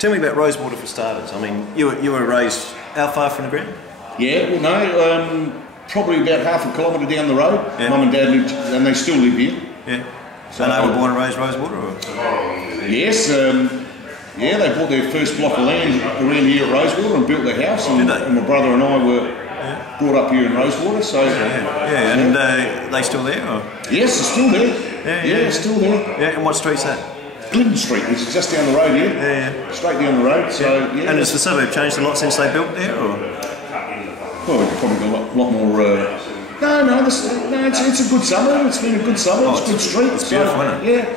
Tell me about Rosewater for starters. I mean, you were raised how far from the ground? Yeah, well no, probably about half a kilometre down the road. Yeah. Mum and Dad lived, and they still live here. Yeah. So they were born and raised Rosewater? Or? Yes. Yeah, they bought their first block of land around here at Rosewater and built their house. And my brother and I were brought up here in Rosewater. So and they still there? Or? Yes, they're still there. Yeah, still there. Yeah, and what street's that? Glidden Street, which is just down the road here. Yeah. Straight down the road. So yeah. And has the suburb changed a lot since they built there? Or? Well, we've probably got a lot more. No, it's a good suburb. It's been a good suburb. It's a good street. It's beautiful, isn't it? Yeah.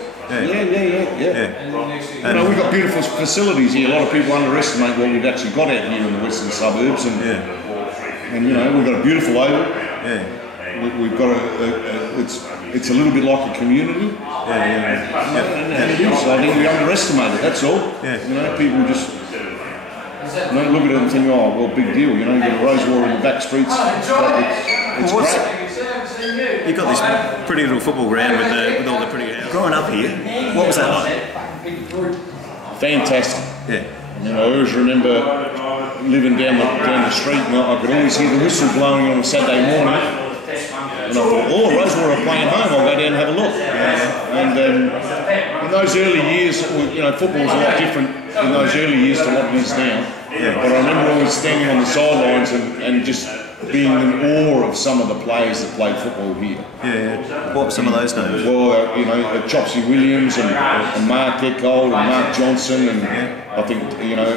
You know, we've got beautiful facilities here. A lot of people underestimate what we've actually got out here in the western suburbs, and you know, we've got a beautiful oval. Yeah. We've got it's a little bit like a community. And it is. I think we underestimate it. That's all. Yeah. You know, people just don't look at it and think, oh, well, big deal. You know, you got a Rosewater in the back streets. It's great. You've got this pretty little football ground with all the pretty houses. Growing up here, what was that like? Fantastic. Yeah. You know, I always remember living down the street, and I could always hear the whistle blowing on a Saturday morning. And I thought, oh, Rosewater are playing home, I'll go down and have a look. And in those early years, you know, football was a lot different in those early years to what it is now. Yeah. But I remember always standing on the sidelines and just being in awe of some of the players that played football here. Yeah. What were some of those names? Well, you know, Chopsy Williams and Mark Eckold and Mark Johnson, and I think, you know,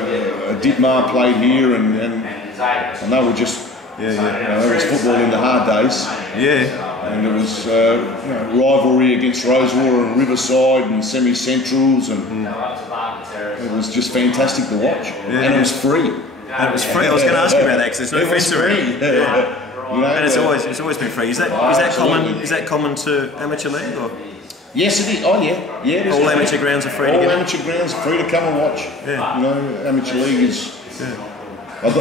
Dietmar played here, and they were just, you know, it was football in the hard days. Yeah. And it was you know, rivalry against Rosewater and Riverside and semi-centrals, and it was just fantastic to watch. And it was free. And it was free. I was going to ask you about that because there's no fence around. You know, and it's always been free. Is that common to amateur league? Or? Yes, it is. Oh yeah, yeah. All amateur grounds are free. All amateur grounds are free to come and watch. Yeah. You know, amateur league is. Yeah.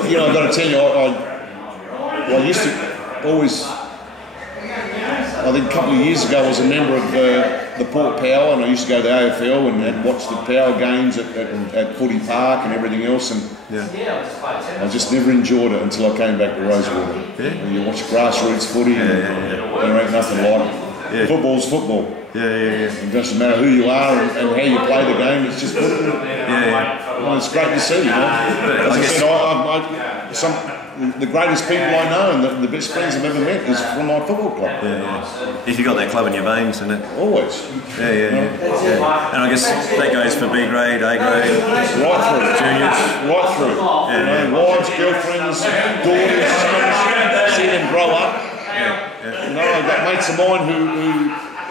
You know, I've got to tell you, I used to always. I think a couple of years ago I was a member of the Port Power, and I used to go to the AFL and watch the Power games at Footy Park and everything else, and I just never enjoyed it until I came back to Rosewater. Yeah. You watch grassroots footy and there ain't nothing like it. Yeah. Football's football. It doesn't matter who you are and how you play the game, it's just football. Well, it's great to see, you know. As I said, the greatest people I know and the best friends I've ever met is from my football club. If you've got that club in your veins, isn't it? Always. And I guess that goes for B grade, A grade, right through. Juniors. Right through. You know, wives, girlfriends, daughters, see them grow up. You know, I've got mates of mine who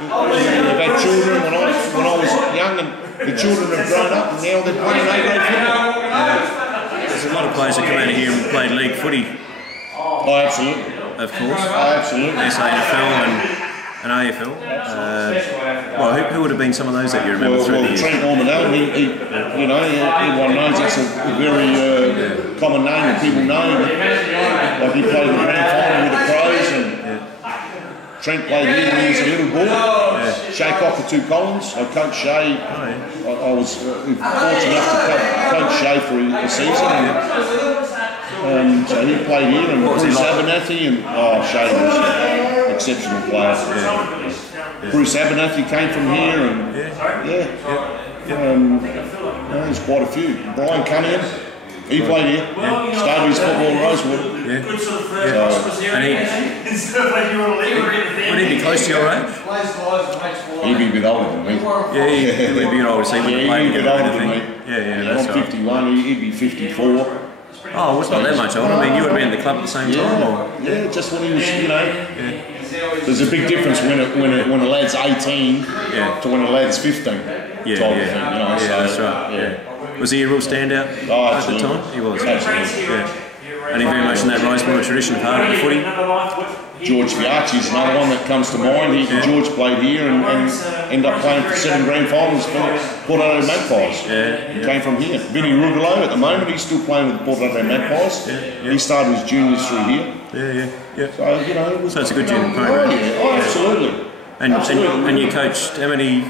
have had children when I was young, and the children have grown up and now they're playing A grade football. There's a lot of players that come out of here and played league footy. Oh, absolutely. Of course. Oh, absolutely. SANFL and AFL. Well, who would have been some of those that you remember through the years? Trent Ormanell, you know, everyone knows that's a very common name that people know. Like he played in the grand final with the Crows, and Trent played here when he was a little boy. Shay Cockatoo-Collins, I coached Shay. I was fortunate enough to coach Shay for a season. So he played here, and Bruce Abernathy, and Shay was an exceptional player. Bruce Abernathy came from here, and there's quite a few. Brian Cunningham, he played here. Started his football in Rosewater. Would he be close to your age? He'd be a bit older than me. He'd be a bit older, so he wouldn't play he'd be a bit older than me. That's I'm 51, he'd be 54. Oh, it's not that much older. I mean, you would have been in the club at the same time, or? Yeah, just when he was, you know. There's a big difference when a lad's 18 to when a lad's 15. Type of thing, you know. That's right. Was he a real standout at the time? He was. Absolutely. And he very much in that Rosewater tradition, part of the footy. George Fiacci is another one that comes to mind. George played here and ended up playing for 7 grand finals for Port Magpies. He came from here. Vinny Rugolo at the moment, he's still playing with the Port Magpies. He started his juniors through here. So, you know, so it's a good junior program. Absolutely. And you coached how many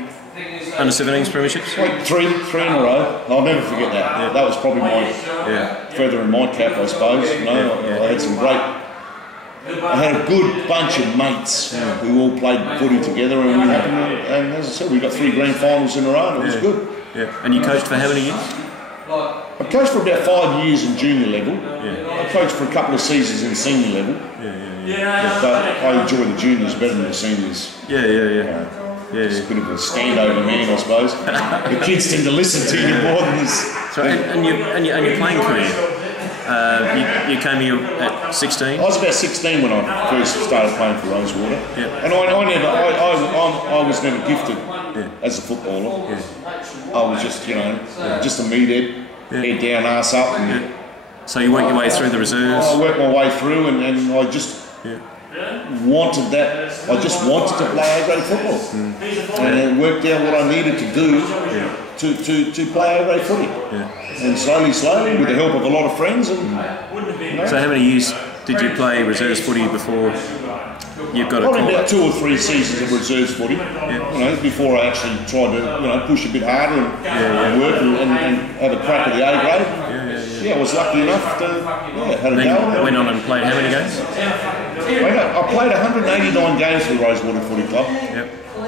under-17s premierships? Like three in a row. I'll never forget that. Yeah. That was probably my feather in my cap, I suppose. You know, I had some great. I had a good bunch of mates who all played footy together, and we happened. And as I said, we got 3 grand finals in a row. And it was good. Yeah. And you coached for how many years? I coached for about 5 years in junior level. Yeah. I coached for a couple of seasons in senior level. But I enjoy the juniors better than the seniors. It's a bit of a standover man, I suppose. The kids tend to listen to you more than this. So, and your playing career, you came here at 16? I was about 16 when I first started playing for Rosewater. And I was never gifted as a footballer. I was just, just a meathead, head down, arse up. And so you worked your way through the reserves? I worked my way through, and I just wanted that. I just wanted to play A-grade football, and it worked out what I needed to do to play A-grade footy. And slowly, with the help of a lot of friends. And, So how many years did you play reserves footy before you got a call? Probably about 2 or 3 seasons of reserves footy. Before I actually tried to push a bit harder and work and have a crack at the A-grade. I was lucky enough to had a go. Went on and played how many games? I played 189 games for the Rosewater Footy Club.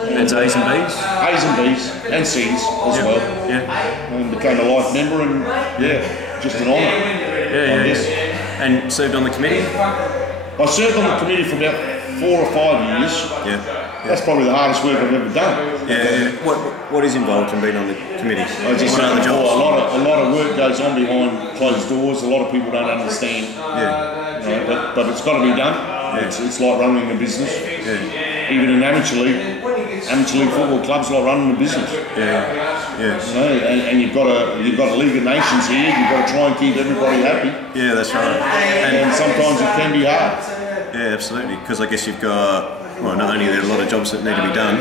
That's A's and B's? A's and B's and C's as well. And became a life member, and just an honour. And served on the committee? I served on the committee for about 4 or 5 years. That's probably the hardest work I've ever done. What is involved in being on the committee? What are the jobs? A lot of work goes on behind closed doors. A lot of people don't understand. But it's got to be done. It's like running a business. Even in amateur league football clubs like running a business. And you've got a League of Nations here. You've got to try and keep everybody happy. Yeah, that's right. And sometimes it can be hard. Yeah, absolutely. Because I guess you've got, not only are there a lot of jobs that need to be done,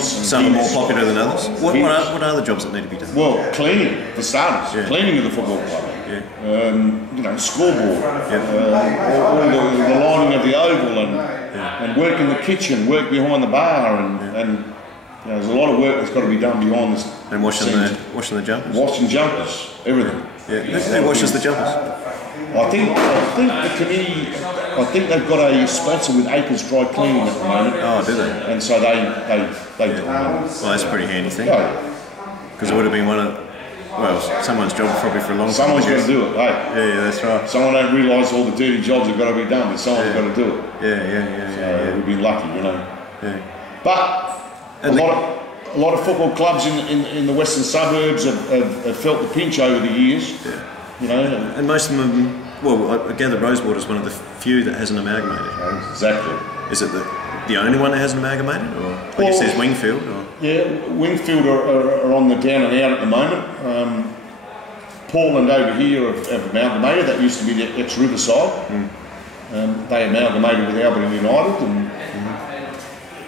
some are more popular than others. What are the jobs that need to be done? Well, cleaning for starters. Cleaning of the football club. Scoreboard. All the lining of the oval and work in the kitchen, work behind the bar, and there's a lot of work that's got to be done behind this. And washing the jumpers. Washing jumpers, everything. Who washes the jumpers? I think the committee. I think they've got a sponsor with Acres Dry Cleaning at the moment. Oh, do they? And so they do it. Well, that's a pretty handy thing. Because it would have been someone's job probably for a long time. Someone's got to do it, that's right. Someone don't realise all the dirty jobs have got to be done, but someone's got to do it. We've been lucky, But a lot of football clubs in the western suburbs have felt the pinch over the years. And most of them. Well, I gather Rosewater is one of the few that hasn't amalgamated. Exactly. Is it the only one that hasn't amalgamated? Or I guess there's Wingfield? Or? Yeah, Wingfield are on the down and out at the moment. Portland over here have amalgamated. That used to be the ex-Riverside. They amalgamated with Albion United. And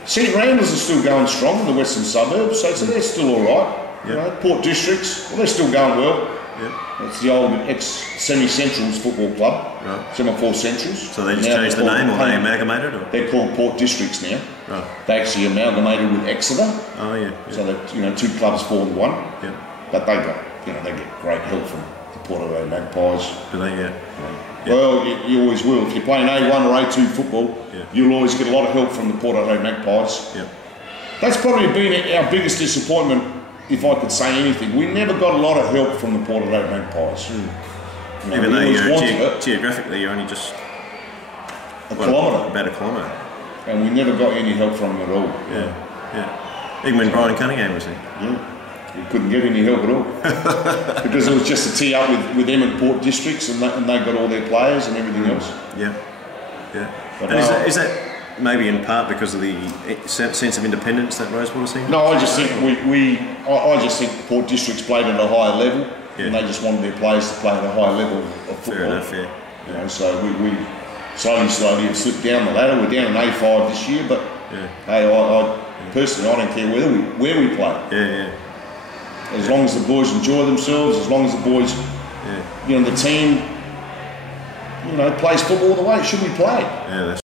St Randalls are still going strong in the western suburbs, so they're still all right. Port Districts, they're still going well. It's the old ex-Semi-Centrals football club, Semaphore Centrals. So they just changed the name, or they amalgamated? Or? They're called Port Districts now. They actually amalgamated with Exeter. So that 2 clubs formed one. But they get great help from the Port Adelaide Magpies. Do they? Well, you always will. If you're playing A1 or A2 football, you'll always get a lot of help from the Port Adelaide Magpies. That's probably been our biggest disappointment. If I could say anything, we never got a lot of help from the Port Adelaide Magpies. Even though geographically you're only just kilometre. About a kilometre. And we never got any help from them at all. Even when Brian Cunningham was there. We couldn't get any help at all. Because it was just a tee up with them and Port Districts, and they got all their players and everything else. But is that maybe in part because of the sense of independence that Rosewater seemed? No, I just think I just think Port Districts played at a higher level, and they just wanted their players to play at a higher level of football. Fair enough, So we slowly have slipped down the ladder. We're down in A5 this year, but hey, I personally don't care where we play. As long as the boys enjoy themselves, as long as the boys, the team, plays football the way it should be played.